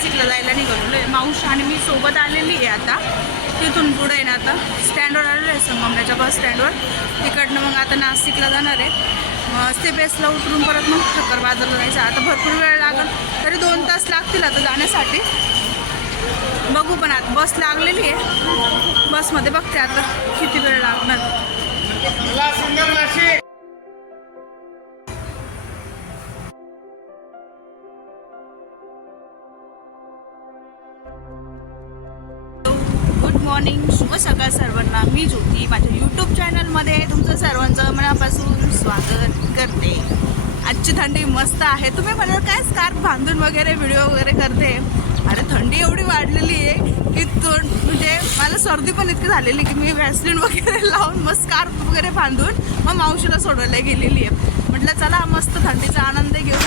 नाशिकला जायला निघालेलो आहे. मावशी आणि मी सोबत आलेली आहे आता. तिथून पुढे आहे ना आता स्टँडवर आलेलो आहे संगमण्याच्या बस स्टँडवर. तिकडनं मग आता नाशिकला जाणार आहे. मग ते बेसला उतरून परत मग ठक्कर बाजारला जायचं. आता भरपूर वेळ लागेल. तरी दोन तास लागतील आता जाण्यासाठी. बघू पण आता. बस लागलेली आहे. बसमध्ये बघते आता किती वेळ लागणार. मॉर्निंग शुभ सकाळ सर्वांना. मी ज्योती. माझ्या यूट्यूब चॅनलमध्ये तुमचं सर्वांचं मनापासून स्वागत करते. आजची थंडी मस्त आहे. तुम्ही मला काय स्कार्फ बांधून वगैरे व्हिडिओ वगैरे करते? अरे थंडी एवढी वाढलेली आहे की तो म्हणजे मला सर्दी पण इतकी झालेली की मी व्हॅसलिन वगैरे लावून मग स्कार्फ वगैरे बांधून मग मावशीला सोडवायला गेलेली आहे. म्हटलं चला मस्त थंडीचा आनंद घेऊ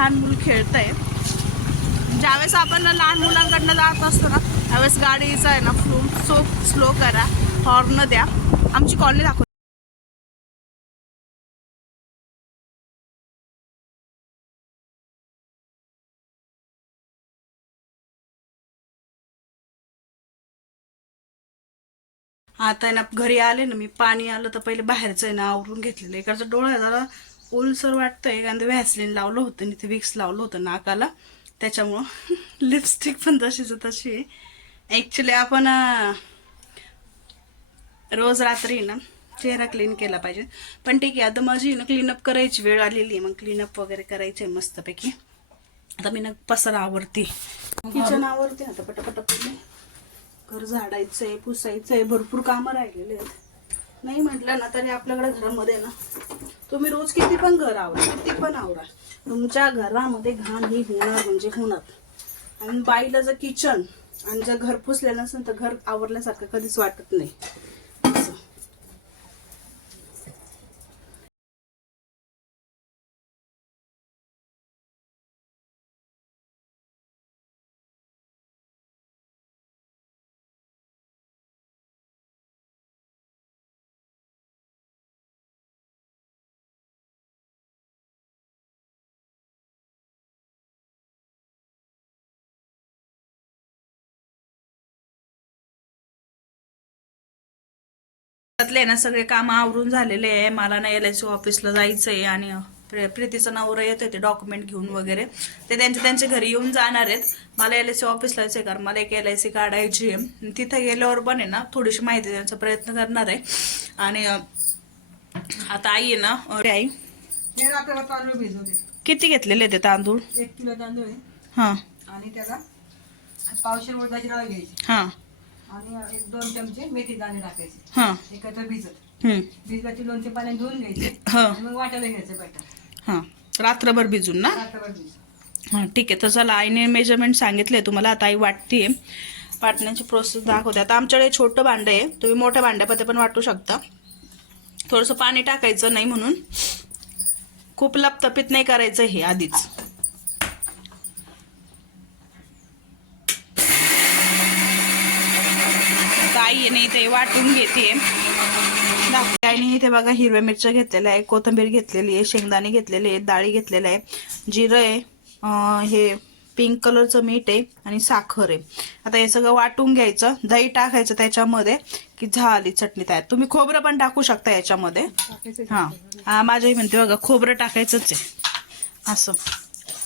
लहान मूल खेळत आहे ज्यावेळेस आपण लहान मुलांकडनं जात असतो ना त्यावेळेस गाडीचा आहे ना फ्लो सो स्लो करा. हॉर्न द्या. आमची कॉलनी दाखव आता आहे ना घरी आले ना मी पाणी आलं तर पहिले बाहेरचं आहे ना आवरून घेतलेलं इकडचं डोळा जरा ओलसर वाटतंय. कारण ते व्हॅसलिन लावलं होतं. आणि ते विक्स लावलं होतं नाकाला. त्याच्यामुळं लिपस्टिक पण तशीच तशी आहे. ॲक्च्युली आपण रोज रात्री ना चेहरा क्लीन केला पाहिजे. पण ठीक आहे आता माझी ना क्लीनअप करायची वेळ आलेली आहे. मग क्लीनअप वगैरे करायची आहे मस्तपैकी. आता मी ना पसारा आवडते किचन आवडते आता पटपटपट झाडायचं आहे पुसायचं आहे भरपूर कामं राहिलेले आहेत. नाही म्हटलं ना तरी आपल्याकडे घरामध्ये ना तुम्ही रोज किती पण घर आवरा किती पण आवरा. तुमच्या घरामध्ये घाण ही होणार म्हणजे होणार. आणि बाईला जर किचन आणि जर घर पुसलेलं नसेल तर घर आवरल्यासारखं कधीच वाटत नाही. त्यातले ना सगळे काम आवरून झालेले आहे. मला ना एल आय सी ऑफिसला जायचं आहे आणि प्र- प्रीतीचा नवरा येतोय ते डॉक्युमेंट घेऊन वगैरे. ते त्यांच्या त्यांच्या घरी येऊन जाणार आहेत. मला एल आय सी ऑफिसला जायचं आहे कारण मला एक एल आय सी काढायची आहे तिथं गेल्यावर पण आहे ना थोडीशी माहिती द्यायचा प्रयत्न करणार आहे. आणि आता आई आहे ना आई? हे रात्रभर तांदूळ भिजवले किती घेतलेले ते तांदूळ? एक किलो तांदूळ आहे. हां. आणि त्याला पावशेर उडदाची डाळ घ्यायची. हां. आणि एक दोन चमचे मेथी दाणे टाकायचे. हां. एकत्र भिजत. दोनशे धुवून घ्यायचे हां. आणि मग वाटायला घ्यायचं बॅटर हां. रात्रभर भिजून ना? रात्रभर भिजत हां ठीक आहे. तर चला आईने मेजरमेंट सांगितले. तुम्हाला आता आई वाटते वाटण्याची प्रोसेस दाखवते. आता आमच्याकडे छोटं भांडं आहे. तुम्ही मोठ्या भांड्यामध्ये पण वाटू शकता. थोडंसं पाणी टाकायचं नाही म्हणून. खूप लपतपीत नाही करायचं हे आधीच. आता इथे वाटून घेते. आईने इथे बघा हिरव्या मिरच्या घेतलेल्या आहे कोथिंबीर घेतलेली आहे शेंगदाणे घेतलेले आहेत डाळी घेतलेल्या आहे जिरं आहे हे पिंक कलरचं मीठ आहे आणि साखर आहे. आता हे सगळं वाटून घ्यायचं दही टाकायचं त्याच्यामध्ये की झाली चटणी तयार. तुम्ही खोबरं पण टाकू शकता याच्यामध्ये. हां. हा माझ्याही म्हणते बघा खोबरं टाकायचंच आहे. असं.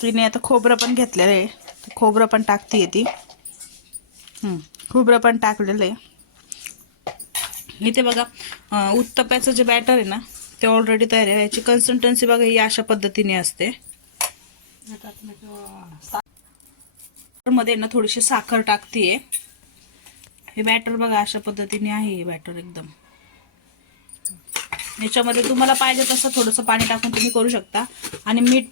तिने आता खोबरं पण घेतलेलं आहे. खोबरं पण टाकते ती. खोबरं पण टाकलेलं आहे. इथे बघा उत्तप्याचं जे बॅटर आहे ना ते ऑलरेडी तयार आहे. याची कन्सिस्टन्सी बघा ही अशा पद्धतीने असते. मध्ये ना थोडीशी साखर टाकतीये. हे बॅटर बघा अशा पद्धतीने आहे हे बॅटर एकदम. याच्यामध्ये तुम्हाला पाहिजे तसं थोडंसं पाणी टाकून तुम्ही करू शकता. आणि मीठ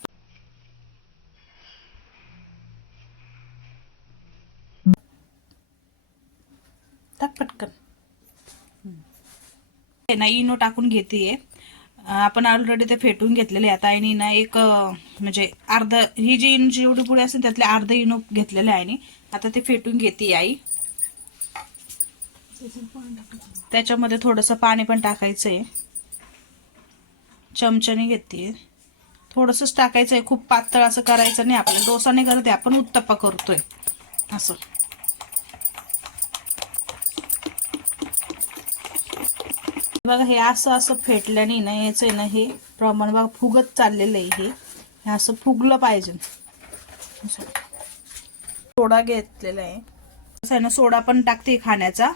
टाक पटकन. आहे ना इनो टाकून घेते आपण ऑलरेडी ते फेटून घेतलेले आता आणि ना एक म्हणजे अर्ध ही जी इनो जेवढी पुढे असेल त्यातले अर्ध इनो घेतलेले आहे आता ते फेटून घेते आई. त्याच्यामध्ये थोडंसं पाणी पण टाकायचं आहे चमच्याने घेते थोडंसंच टाकायचं आहे खूप पातळ असं करायचं नाही. आपल्याला डोसा नाही करत. आहे आपण उत्तप्पा करतोय. असं. बघा हे असं असं फेटल्याने ना याचं आहे ना हे प्रमाण बघा फुगत चाललेलं आहे हे. हे असं फुगलं पाहिजे. सोडा घेतलेला आहे. असं आहे ना सोडा पण टाकते खाण्याचा.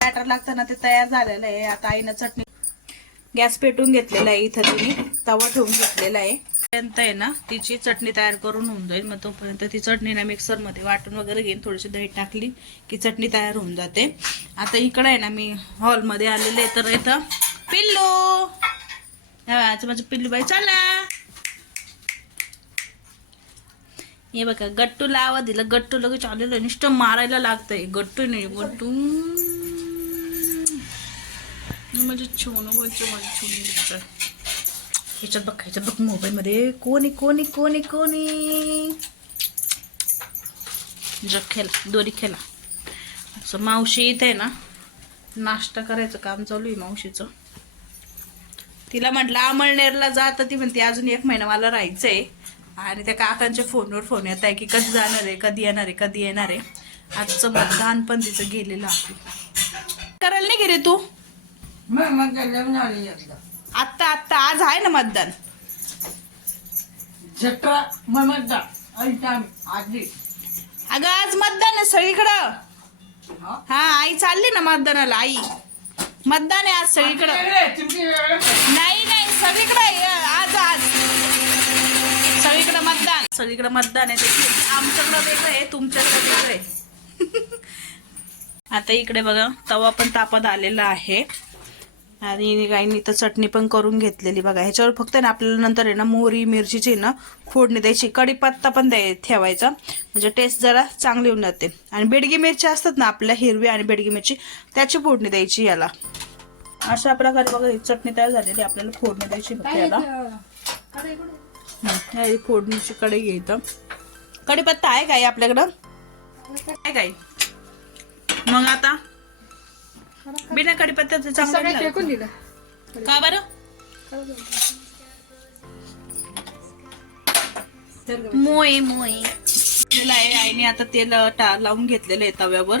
बॅटर लागतं ना ते तयार झालेलं आहे. आता आईनं चटणी गॅस पेटून घेतलेला आहे इथं तिने. तवा ठेवून घेतलेला आहे. पर्यंत आहे ना तिची चटणी तयार करून होऊन जाईल. मग तोपर्यंत ती चटणी ना मिक्सरमध्ये वाटून वगैरे घेईन थोडीशी दही टाकली की चटणी तयार होऊन जाते. आता इकडे आहे ना मी हॉलमध्ये आलेले तर इथं पिल्लू! आज माझं पिल्लू बाई चला! हे बघा गट्टू लावा दिलं. गट्टू लगेच आलेलं आहे. मारायला लागतंय. गट्टू नाही गट्टू. म्हणजे छोनू बोलतो माझी छोनू ह्याच्यात बघ ह्याच्यात बघ मोबाईलमध्ये. कोणी कोणी कोणी कोणी. जग खेला दोरी खेला असं मावशी इथे आहे ना नाश्ता करायचं काम चालू आहे मावशीचं. तिला म्हटलं अमळनेरला जा तर ती म्हणते अजून एक महिना मला आहे आणि त्या काकांच्या फोनवर फोन येत आहे की कधी जाणार आहे कधी येणार आहे कधी येणार आहे. आजचं मतदान पण तिचं गेलेलं आहे. करायला नाही गेले तू? मग मग आत्ता आत्ता आज आहे ना मतदान? जत्रा आधी अगं आज मतदान आहे सगळीकडं. हा? हा आई चालली ना मतदानाला आई. मतदान आहे आज सगळीकडं. वेगळे, तुमची वेगळे. नाही नाही सगळीकडे आहे, आज आज. सगळीकडे मतदान. सगळीकडे मतदान आहे ते. आमच्याकडं वेगळं आहे तुमच्याकडे वेगळं आहे. आता इकडे बघा तवा पण तापत आलेला आहे. आणि गाईनी तर चटणी पण करून घेतलेली बघा. ह्याच्यावर फक्त ना आपल्याला नंतर आहे ना मोहरी मिरचीची ना फोडणी द्यायची. कढीपत्ता पण द्याय ठेवायचा. म्हणजे टेस्ट जरा चांगली होऊन जाते. आणि बेडगी मिरची असतात ना आपल्या हिरवी आणि बेडगी मिरची त्याची फोडणी द्यायची याला. अशा प्रकारे बघा ही चटणी तयार झालेली. आपल्याला फोडणी द्यायची फक्त याला. फोडणीची कढई घ्यायचं कढीपत्ता आहे काय आपल्याकडं? आहे काय मग आता? बिना कढीपत्त्याचं चांगलं नाही लागत. दिलं. का बरं? मोय मोय. तेल आहे आईने आता तेल टा लावून घेतलेलं आहे तव्यावर.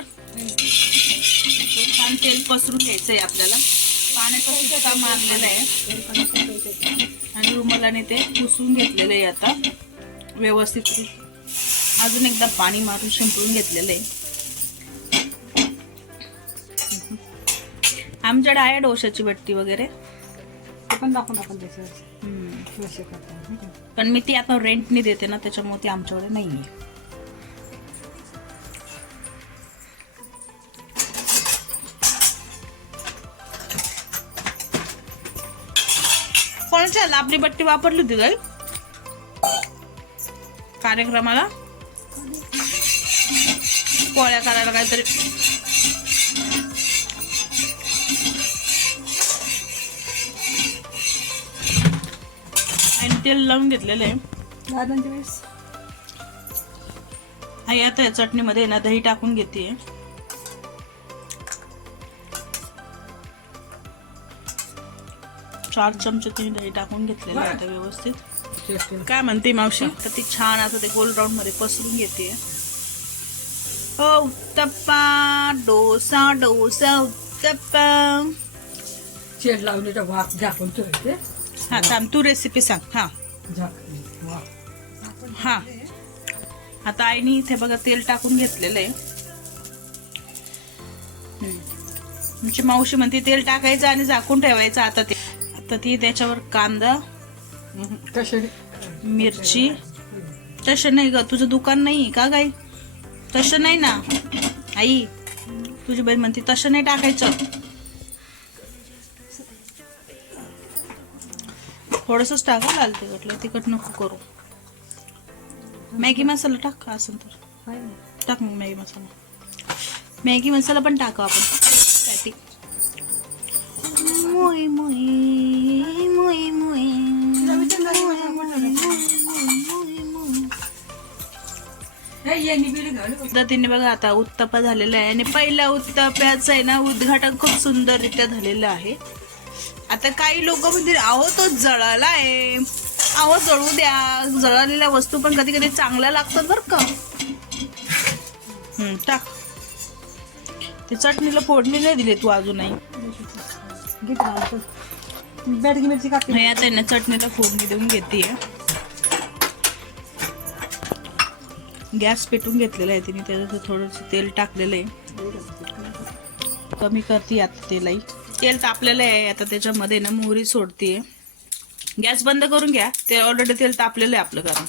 छान तेल पसरून घ्यायचं आहे आपल्याला. पाण्याचा सुटका मारलेला आहे. आणि रुमालाने ते पुसून घेतलेलं आहे आता. व्यवस्थित. अजून एकदा पाणी मारून शिंपडून घेतलेलं आहे. आमच्याकडे आहे डोशाची बट्टी वगैरे. पण दाखवून आपण त्याचं पण मी ती आता रेंटनी देते ना त्याच्यामुळे ती आमच्याकडे नाही आहे कोणाच्या लापरी बट्टी वापरली होती काय कार्यक्रमाला? पोळ्या करायला काहीतरी तेल लावून घेतलेलं आहे. दादांच्या वेळेस. आई आता या चटणीमध्ये ना दही टाकून घेते. चार चमचे तिने दही टाकून घेतलेलं आहे आता व्यवस्थित. काय म्हणते मावशी? तर ती छान असं ते गोल राऊंडमध्ये पसरून घेते. हो उत्तप्पा डोसा डोसा उत्तप्पा. शेड लावली तर वाफ झाकून ठेवायचे हा थांब तू रेसिपी सांग. हा. हां. हा आता आईने इथे बघा तेल टाकून घेतलेलं आहे. तुमची आमची मावशी म्हणते तेल टाकायचं आणि झाकून ठेवायचं. आता ते आता ती त्याच्यावर कांदा मिरची. तसं नाही ग तुझं दुकान नाही का काय तसं नाही ना? आई तुझी बहीण म्हणते तसं नाही टाकायचं. थोडंसंच टाका लाल तिखटलं. तिखट नको करू. मॅगी मसाला टाक असेल तर. टाक मग मॅगी मसाला. मॅगी मसाला पण टाका आपण. मुई मुई. पद्धतीने बघा आता उत्तप्पा झालेला आहे. आणि पहिल्या उत्तप्प्याचं आहे ना उद्घाटन खूप सुंदररित्या झालेलं आहे. आता काही लोक म्हणजे अहो तो जळाला आहे अहो जळू द्या. जळालेल्या वस्तू पण कधी कधी चांगल्या लागतात बरं का. टाक. ते चटणीला फोडणी नाही दिली तू अजूनही. घे ते घालतो. बेडगी मिरची कापली हे आता ना चटणीला फोडणी देऊन घेते गॅस पेटून घेतलेला आहे तिने त्याच्यात थोडंसं तेल टाकलेलं आहे. कमी करते आता तेलाही. तेल तापलेलं आहे. आता त्याच्यामध्ये ना मोहरी सोडते गॅस बंद करून घ्या. ते ऑलरेडी तेल तापलेलं आहे आपलं कारण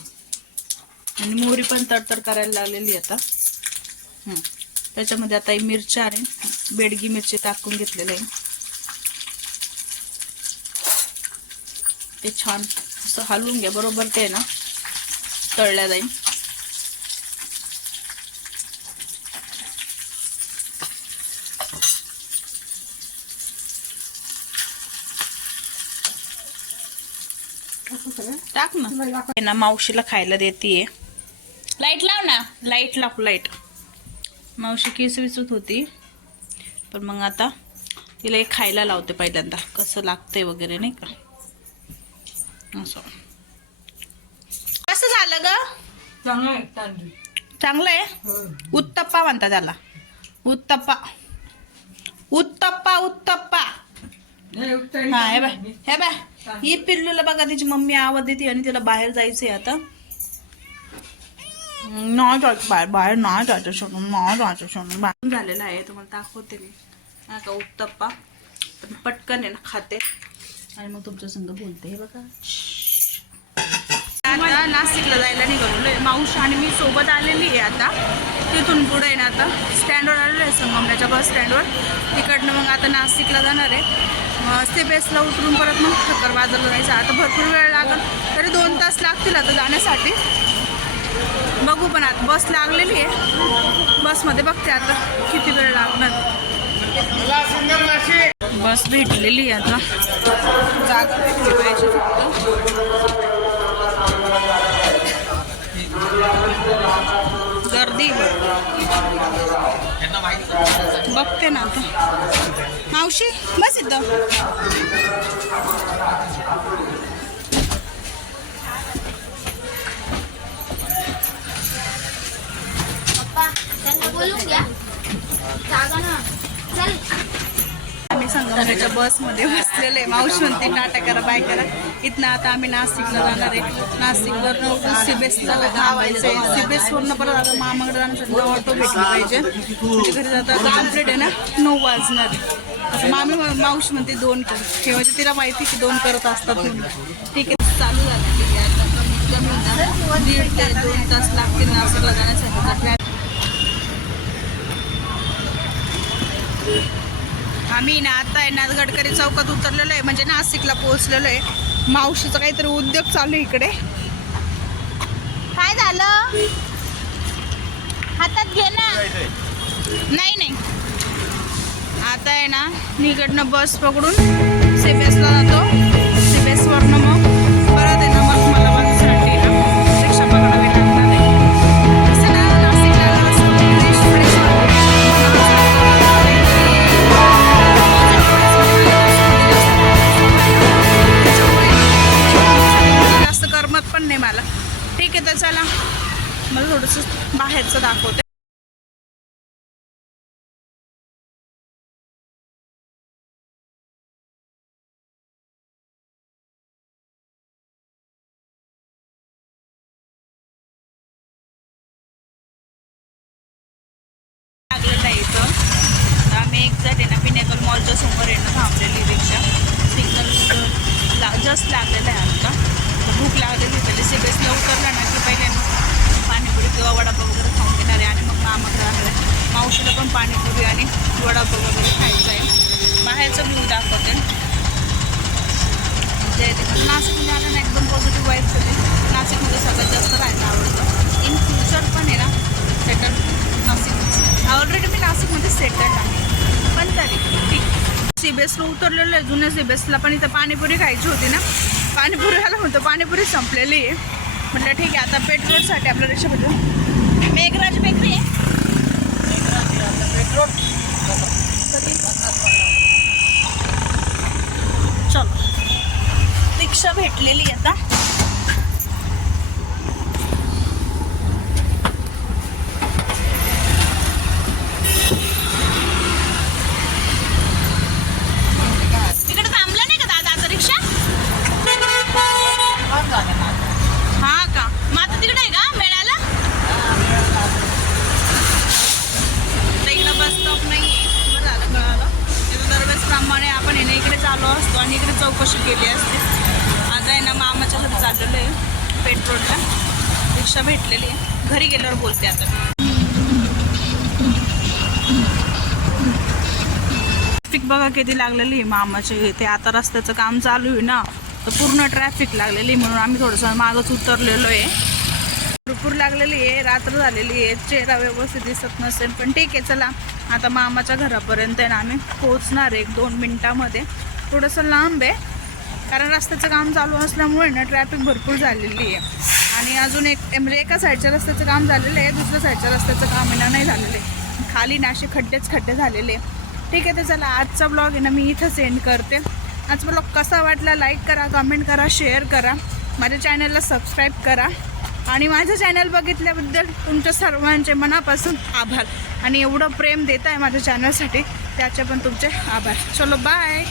आणि मोहरी पण तडतड करायला लागलेली आहे आता. त्याच्यामध्ये आता मिरच्या आणि बेडगी मिरची टाकून घेतलेलं आहे. ते छान असं हलवून घ्या. बरोबर ते ना. तळल्या जाईल. टाक ना. मावशीला खायला देते लाइट लाव ना. लाइट लाव लाइट मावशी केस विचत होती. पण मग आता तिला एक खायला लावते पहिल्यांदा. कसं लागतंय वगैरे नाही का? असं. कसं झालं ग? चांगलं आहे हो. उत्तप्पा म्हणतात त्याला. उत्तप्पा. उत्तप्पा उत्तप्पा. हे बाय. हे बाय ही पिल्लूला बघा तिची मम्मी आवाज देते आणि तिला बाहेर जायचंय आता. नाही जायचं बाहेर बाहेर नाही जायचं सोडून नाही जायचं सोडून बाहेर झालेलं आहे तुम्हाला दाखवते मी. हा का उत्तप्पा. पण पटकन आहे ना खाते. आणि मग तुमच्या संग बोलते हे बघा. आता नाशिकला जायला निघालोय. मावशी आणि मी सोबत आलेली आहे आता. तिथून पुढे आहे ना आता. स्टँडवर आलेलो आहे संगमण्याच्या बस स्टँडवर तिकडनं मग आता नाशिकला जाणार आहे. बेसला उतरून परत मग ठक्कर बाजारला जायचं. आता भरपूर वेळ लागेल तरी दोन तास लागतील आता जाण्यासाठी. बघू पण आता बस लागलेली आहे. बसमध्ये बघते आता किती वेळ लागणार. बस भेटलेली आहे आता. जागा भेटली पाहिजे फक्त. गर्दी. बघते ना आता. मावशी बस इथं. आम्ही संगमनेरच्या बसमध्ये बसलेलो. आहे मावशी म्हणते नाटकाला करा बाय करा. इथनं आता आम्ही नाशिकला जाणार आहे. नाशिकवरनं उठून धावायचं आहे. सिबेसवरनं परत आता मामाकडे जाण्यासाठी ऑटो भेटला पाहिजे. म्हणजे घरी जाता आता कंप्लीट आहे ना? नऊ वाजणार. असं मामी मावशी म्हणते दोन कर. हे म्हणजे तिला माहिती की दोन करत असतात ठीक आहे चालू झालं. आहे आता कमीत कमी ना दीड ते दोन तास लागतील नाशिकला जाण्यासाठी. आम्ही ना आता आहे ना गडकरी चौकात उतरलेलो आहे म्हणजे नाशिकला पोहोचलेलो आहे. मावशीचा काहीतरी उद्योग चालू आहे इकडे. काय झालं? हातात घे ना. नाही नाही. आता आहे ना मी इकडनं बस पकडून सीबीएसला जातो. सीबीएसवरनं मग आहे तर चला. मला थोडंसं बाहेरचं दाखवते लागलेलं आहे इथं तर आम्ही एक्झॅक्ट आहे ना पिनेकल मॉलच्या समोर आहे ना थांबलेली रिक्षा सिग्नल ला जस्ट लागलेलं आहे आता तर भूक लागलेली पहिले सिबेसला उतरला ना की पहिले ना पाणीपुरी किंवा वडापाव वगैरे खाऊन घेणार आहे आणि मग मामाकडे जाणार आहे मावशीला पण पाणीपुरी आणि वडापाव वगैरे खायचं आहे बाहेरचं व्ह्यू दाखवते. म्हणजे नाशिकमध्ये आलं ना एकदम पॉझिटिव्ह वाईब्स होते. नाशिकमध्ये सगळ्यात जास्त राहायला आवडतं. इन फ्युचर पण आहे ना सेटल नाशिक. ऑलरेडी मी नाशिकमध्ये सेटल आहे. पण तरी ठीक. सी सी बेसला उतरलेलो आहे जुन्या सी पण इथं पाणीपुरी खायची होती ना. पाणीपुरी झालं म्हणतो पाणीपुरी संपलेली आहे. म्हटलं ठीक आहे आता पेट्रोलसाठी आपल्या रिक्षामधून मेघराज बेकरी आहे कधी? चलो रिक्षा भेटलेली आहे आता तिकडे थांबला नाही का दादा आता रिक्षा हा का मग आता तिकडे आहे का मेळ्याला तर इकडं बस स्टॉप नाही आहे बरं झालं कळालं तिथं दरवेळेसप्रमाणे आपण येणे इकडे चालू असतो आणि इकडे चौकशी केली असते. आज आहे ना मामाच्या घरी चाललेलं आहे पेट्रोलला. रिक्षा भेटलेली आहे. घरी गेल्यावर बोलते आता. ट्रॅफिक बघा किती लागलेली आहे मामाची. इथे आता रस्त्याचं काम चालू आहे ना तर पूर्ण ट्रॅफिक लागलेली आहे म्हणून आम्ही थोडंसं मागच उतरलेलो आहे. भरपूर लागलेली आहे रात्र झालेली आहे. चेहरा व्यवस्थित दिसत नसेल पण ठीक आहे चला. आता मामाच्या घरापर्यंत आहे ना आम्ही पोहोचणार आहे एक दोन मिनटामध्ये. थोडंसं लांब आहे. कारण रस्त्याचं काम चालू असल्यामुळे ना ट्रॅफिक भरपूर झालेली आहे. आणि अजून एक म्हणजे एका साईडच्या रस्त्याचं काम झालेलं आहे दुसऱ्या साईडच्या रस्त्याचं काम आहे ना नाही झालेलं आहे. खाली ना असे खड्डेच खड्डे झालेले आहे. ठीक आहे तर चला आजचा ब्लॉग आहे ना मी इथं सेंड करते. आज ब्लॉग कसा वाटला लाईक करा कमेंट करा शेअर करा. माझ्या चॅनलला सबस्क्राईब करा. आणि माझं चॅनल बघितल्याबद्दल तुमच्या सर्वांचे मनापासून आभार. आणि एवढं प्रेम देत आहे माझ्या चॅनलसाठी त्याचे पण तुमचे आभार. चलो बाय